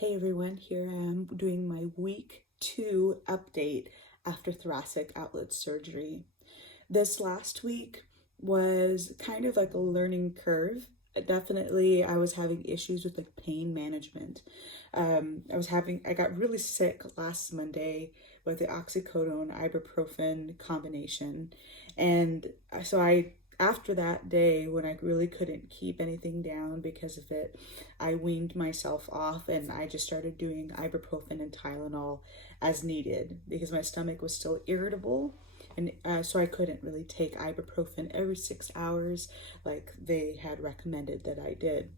Hey everyone, here I am doing my week 2 update after thoracic outlet surgery. This last week was kind of like a learning curve. Definitely, I was having issues with like pain management. I got really sick last Monday with the oxycodone ibuprofen combination. And so after that day, when I really couldn't keep anything down because of it, I weaned myself off and I just started doing ibuprofen and Tylenol as needed because my stomach was still irritable, and so I couldn't really take ibuprofen every 6 hours like they had recommended that I did.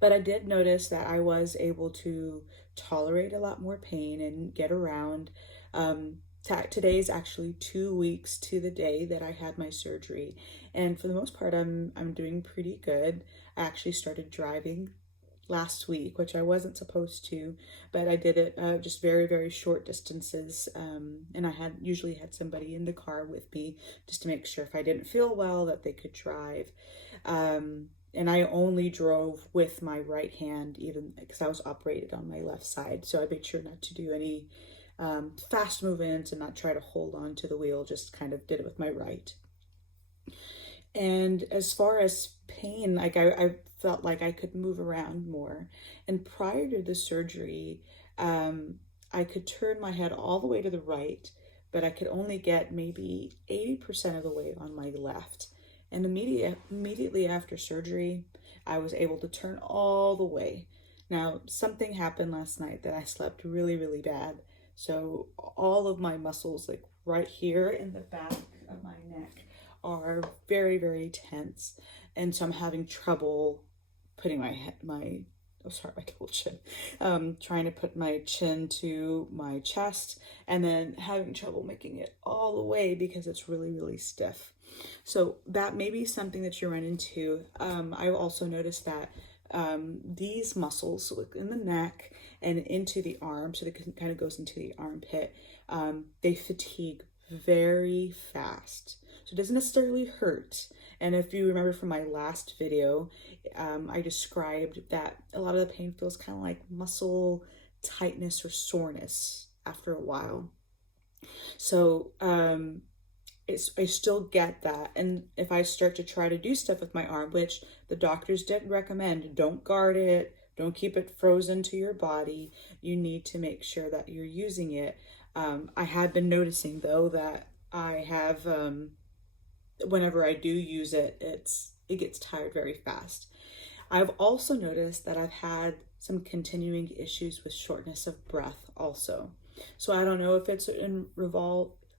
But I did notice that I was able to tolerate a lot more pain and get around. Today is actually 2 weeks to the day that I had my surgery, and for the most part, I'm doing pretty good. I actually started driving last week, which I wasn't supposed to, but I did it just very short distances. And I had usually had somebody in the car with me just to make sure if I didn't feel well that they could drive. And I only drove with my right hand, even because I was operated on my left side. So I made sure not to do any fast movements and not try to hold on to the wheel, just kind of did it with my right. And as far as pain, like I felt like I could move around more. And prior to the surgery, I could turn my head all the way to the right, but I could only get maybe 80% of the way on my left. And immediately after surgery, I was able to turn all the way. Now, something happened last night that I slept really bad. So all of my muscles, like right here in the back of my neck, are very tense, and so I'm having trouble putting my double chin, trying to put my chin to my chest, and then having trouble making it all the way because it's really stiff. So that may be something that you run into. I also noticed that these muscles in the neck and into the arm, so it kind of goes into the armpit, they fatigue very fast. So it doesn't necessarily hurt. And if you remember from my last video, I described that a lot of the pain feels kind of like muscle tightness or soreness after a while. So I still get that. And if I start to try to do stuff with my arm, which the doctors did recommend, don't guard it, don't keep it frozen to your body. You need to make sure that you're using it. I have been noticing though that I have, whenever I do use it, it gets tired very fast. I've also noticed that I've had some continuing issues with shortness of breath also. So I don't know if it's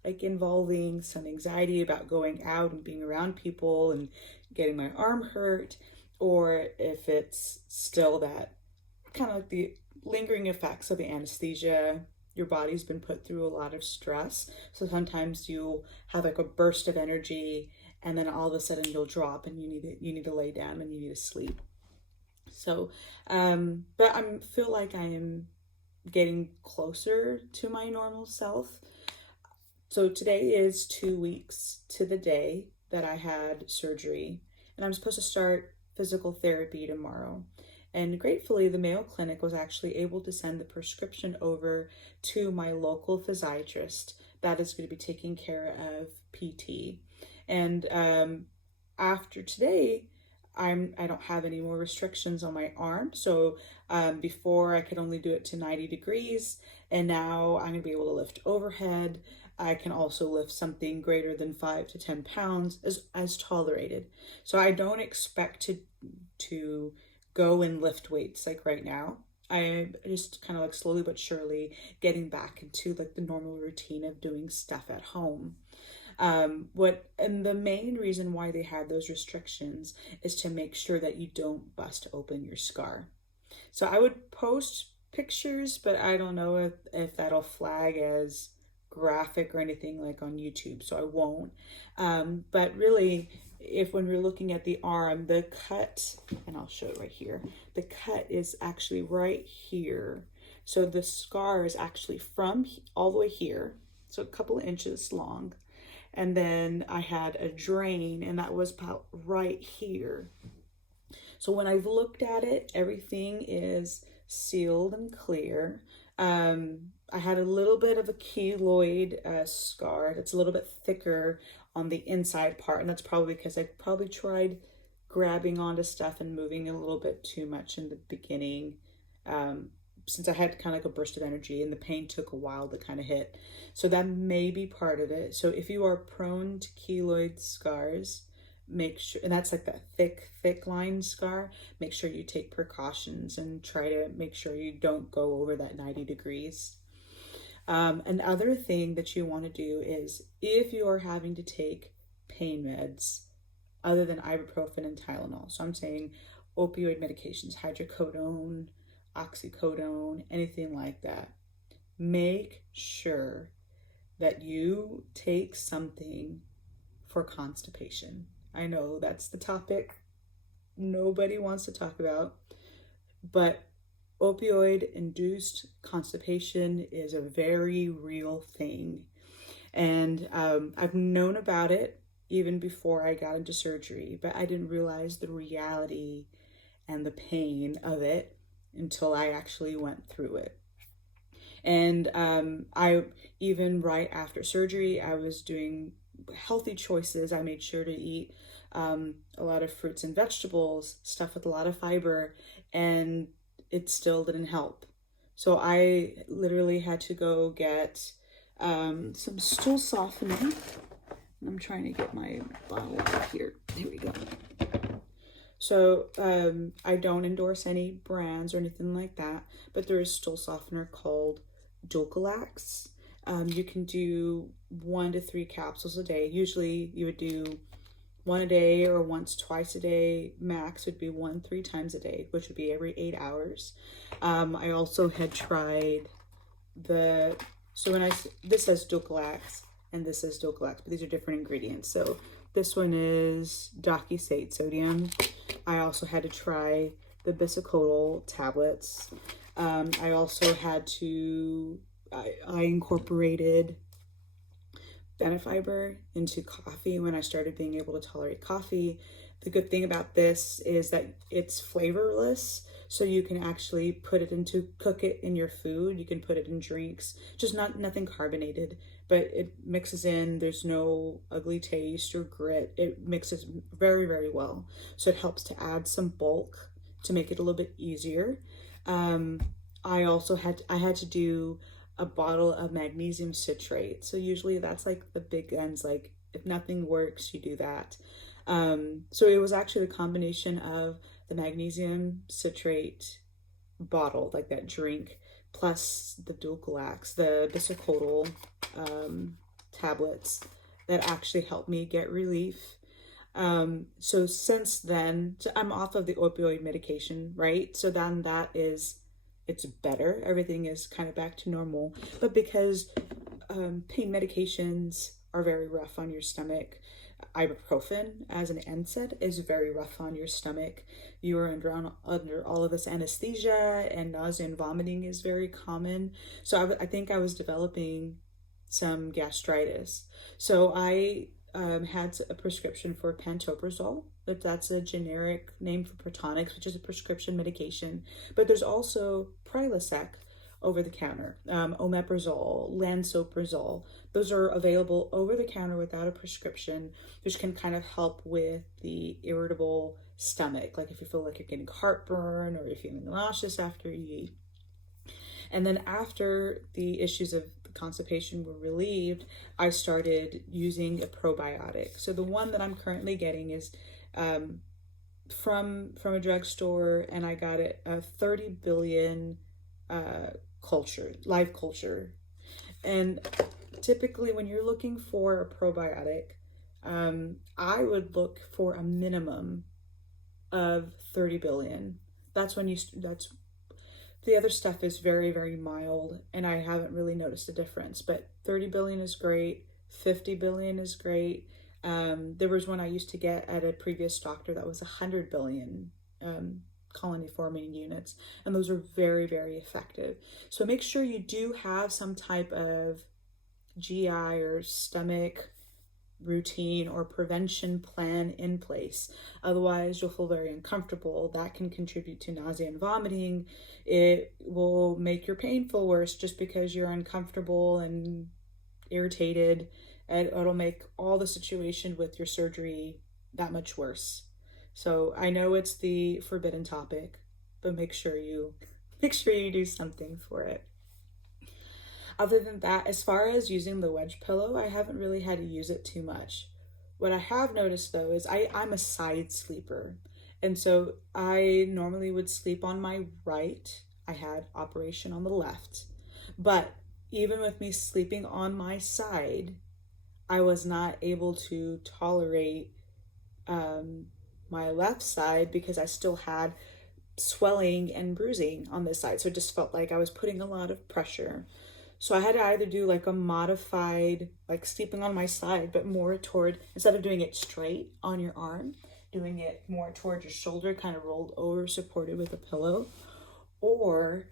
involving some anxiety about going out and being around people and getting my arm hurt, or if it's still that kind of like the lingering effects of the anesthesia. Your body's been put through a lot of stress, so sometimes you'll have like a burst of energy, and then all of a sudden you'll drop, and you need to lay down and you need to sleep. So, but I feel like I am getting closer to my normal self. So today is 2 weeks to the day that I had surgery, and I'm supposed to start physical therapy tomorrow. And gratefully, the Mayo Clinic was actually able to send the prescription over to my local physiatrist that is going to be taking care of PT. And after today, I don't have any more restrictions on my arm. So before I could only do it to 90 degrees, and now I'm going to be able to lift overhead. I can also lift something greater than 5 to 10 pounds as tolerated. So I don't expect to go and lift weights like right now. I just kind of like slowly but surely getting back into like the normal routine of doing stuff at home. And the main reason why they had those restrictions is to make sure that you don't bust open your scar. So I would post pictures, but I don't know if that'll flag as graphic or anything like on YouTube, so I won't. But really, if when we're looking at the arm, the cut, and I'll show it right here, the cut is actually right here. So the scar is actually from all the way here, so a couple of inches long. And then I had a drain, and that was about right here. So when I've looked at it, everything is sealed and clear. I had a little bit of a keloid scar that's a little bit thicker on the inside part, and that's probably because I probably tried grabbing onto stuff and moving a little bit too much in the beginning. Since I had kind of like a burst of energy and the pain took a while to kind of hit. So that may be part of it. So if you are prone to keloid scars, make sure, and that's like that thick line scar, make sure you take precautions and try to make sure you don't go over that 90 degrees. Another thing that you want to do is if you are having to take pain meds other than ibuprofen and Tylenol, so I'm saying opioid medications, hydrocodone, oxycodone, anything like that, make sure that you take something for constipation. I know that's the topic nobody wants to talk about, but opioid induced constipation is a very real thing. And I've known about it even before I got into surgery, but I didn't realize the reality and the pain of it until I actually went through it. And I, even right after surgery, I was doing healthy choices. I made sure to eat a lot of fruits and vegetables, stuff with a lot of fiber, and it still didn't help. So I literally had to go get some stool softening. I'm trying to get my bottle out here. Here we go. So I don't endorse any brands or anything like that, but there is stool softener called Dulcolax. You can do 1 to 3 capsules a day. Usually you would do 1 a day or once, twice a day. Max would be 1, 3 times a day, which would be every 8 hours. I also had tried this says Dulcolax and this says Dulcolax, but these are different ingredients. So this one is docusate sodium. I also had to try the bisacodyl tablets. I also had to, I incorporated Benefiber into coffee when I started being able to tolerate coffee. The good thing about this is that it's flavorless, so you can actually cook it in your food. You can put it in drinks, just nothing carbonated, but it mixes in. There's no ugly taste or grit. It mixes very, very well. So it helps to add some bulk to make it a little bit easier. I had to do a bottle of magnesium citrate. So usually that's like the big guns, like if nothing works, you do that. So it was actually a combination of the magnesium citrate bottle, like that drink, plus the Dulcolax, the bisacodyl tablets that actually helped me get relief. So since then, so I'm off of the opioid medication, right? So then it's better. Everything is kind of back to normal. But because pain medications are very rough on your stomach, ibuprofen as an NSAID is very rough on your stomach. You are under all of this anesthesia, and nausea and vomiting is very common. So I think I was developing some gastritis. So I had a prescription for pantoprazole, but that's a generic name for Protonix, which is a prescription medication. But there's also Prilosec over the counter, omeprazole, lansoprazole. Those are available over the counter without a prescription, which can kind of help with the irritable stomach, like if you feel like you're getting heartburn or you're feeling nauseous after you eat. And then after the issues of constipation were relieved, I started using a probiotic. So the one that I'm currently getting is from a drugstore, and I got it a 30 billion live culture. And typically when you're looking for a probiotic, I would look for a minimum of 30 billion. The other stuff is very, very mild, and I haven't really noticed a difference, but 30 billion is great. 50 billion is great. There was one I used to get at a previous doctor that was 100 billion colony forming units, and those are very, very effective. So make sure you do have some type of GI or stomach routine or prevention plan in place. Otherwise, you'll feel very uncomfortable. That can contribute to nausea and vomiting. It will make your pain feel worse just because you're uncomfortable and irritated, and it'll make all the situation with your surgery that much worse. So I know it's the forbidden topic, but make sure you do something for it. Other than that, as far as using the wedge pillow, I haven't really had to use it too much. What I have noticed though is I'm a side sleeper. And so I normally would sleep on my right. I had operation on the left. But even with me sleeping on my side, I was not able to tolerate my left side because I still had swelling and bruising on this side. So it just felt like I was putting a lot of pressure. So I had to either do like a modified, like sleeping on my side, but more toward, instead of doing it straight on your arm, doing it more toward your shoulder, kind of rolled over, supported with a pillow, or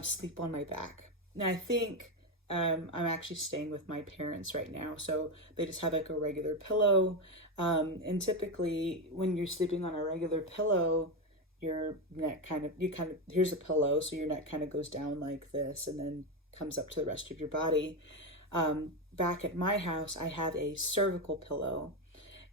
sleep on my back. Now I think I'm actually staying with my parents right now, so they just have like a regular pillow. And typically when you're sleeping on a regular pillow, your neck here's a pillow, so your neck kind of goes down like this and then comes up to the rest of your body. Back at my house, I have a cervical pillow,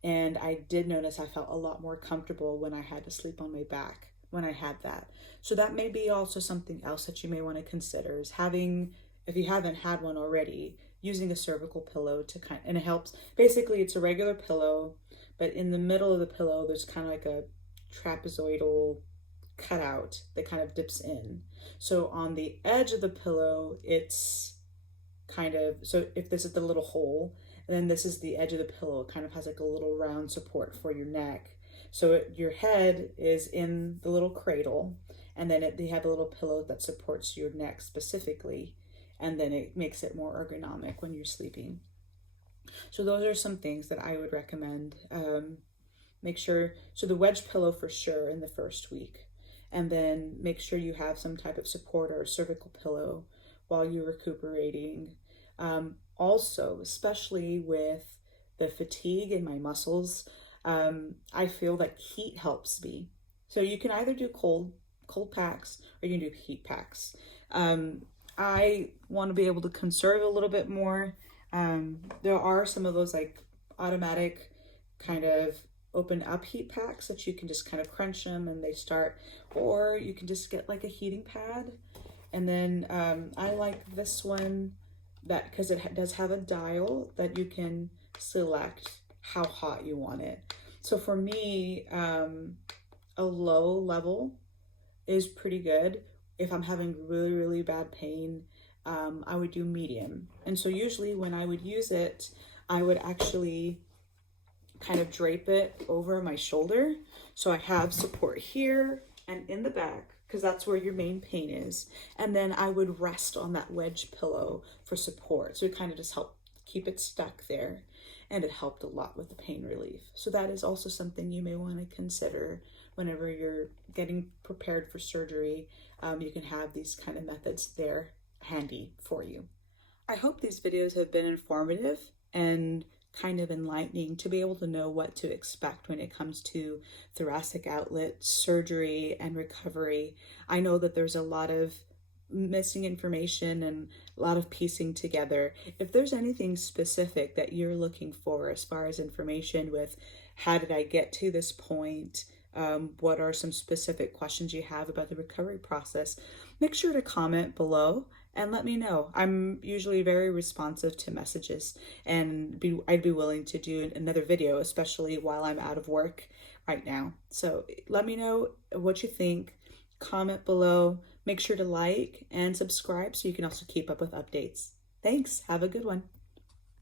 and I did notice I felt a lot more comfortable when I had to sleep on my back when I had that. So that may be also something else that you may want to consider, is having, if you haven't had one already, using a cervical pillow to and it helps. Basically, it's a regular pillow, but in the middle of the pillow, there's kind of like a trapezoidal cutout that kind of dips in. So on the edge of the pillow, it's kind of, so if this is the little hole, and then this is the edge of the pillow, it kind of has like a little round support for your neck. So your head is in the little cradle, and then they have a little pillow that supports your neck specifically, and then it makes it more ergonomic when you're sleeping. So those are some things that I would recommend. Make sure, so the wedge pillow for sure in the first week, and then make sure you have some type of support or a cervical pillow while you're recuperating. Also, especially with the fatigue in my muscles, I feel that heat helps me. So you can either do cold packs or you can do heat packs. I want to be able to conserve a little bit more. There are some of those like automatic kind of open up heat packs that you can just kind of crunch them and they start, or you can just get like a heating pad. And then I like this one that because it does have a dial that you can select how hot you want it. So for me, a low level is pretty good. If I'm having really, really bad pain, I would do medium. And so usually when I would use it, I would actually kind of drape it over my shoulder. So I have support here and in the back, because that's where your main pain is. And then I would rest on that wedge pillow for support. So it kind of just helped keep it stuck there. And it helped a lot with the pain relief. So that is also something you may want to consider whenever you're getting prepared for surgery. You can have these kind of methods there handy for you. I hope these videos have been informative and kind of enlightening to be able to know what to expect when it comes to thoracic outlet surgery and recovery. I know that there's a lot of missing information and a lot of piecing together. If there's anything specific that you're looking for as far as information with how did I get to this point, what are some specific questions you have about the recovery process, make sure to comment below and let me know. I'm usually very responsive to messages, and I'd be willing to do another video, especially while I'm out of work right now. So let me know what you think, comment below, make sure to like and subscribe so you can also keep up with updates. Thanks, have a good one.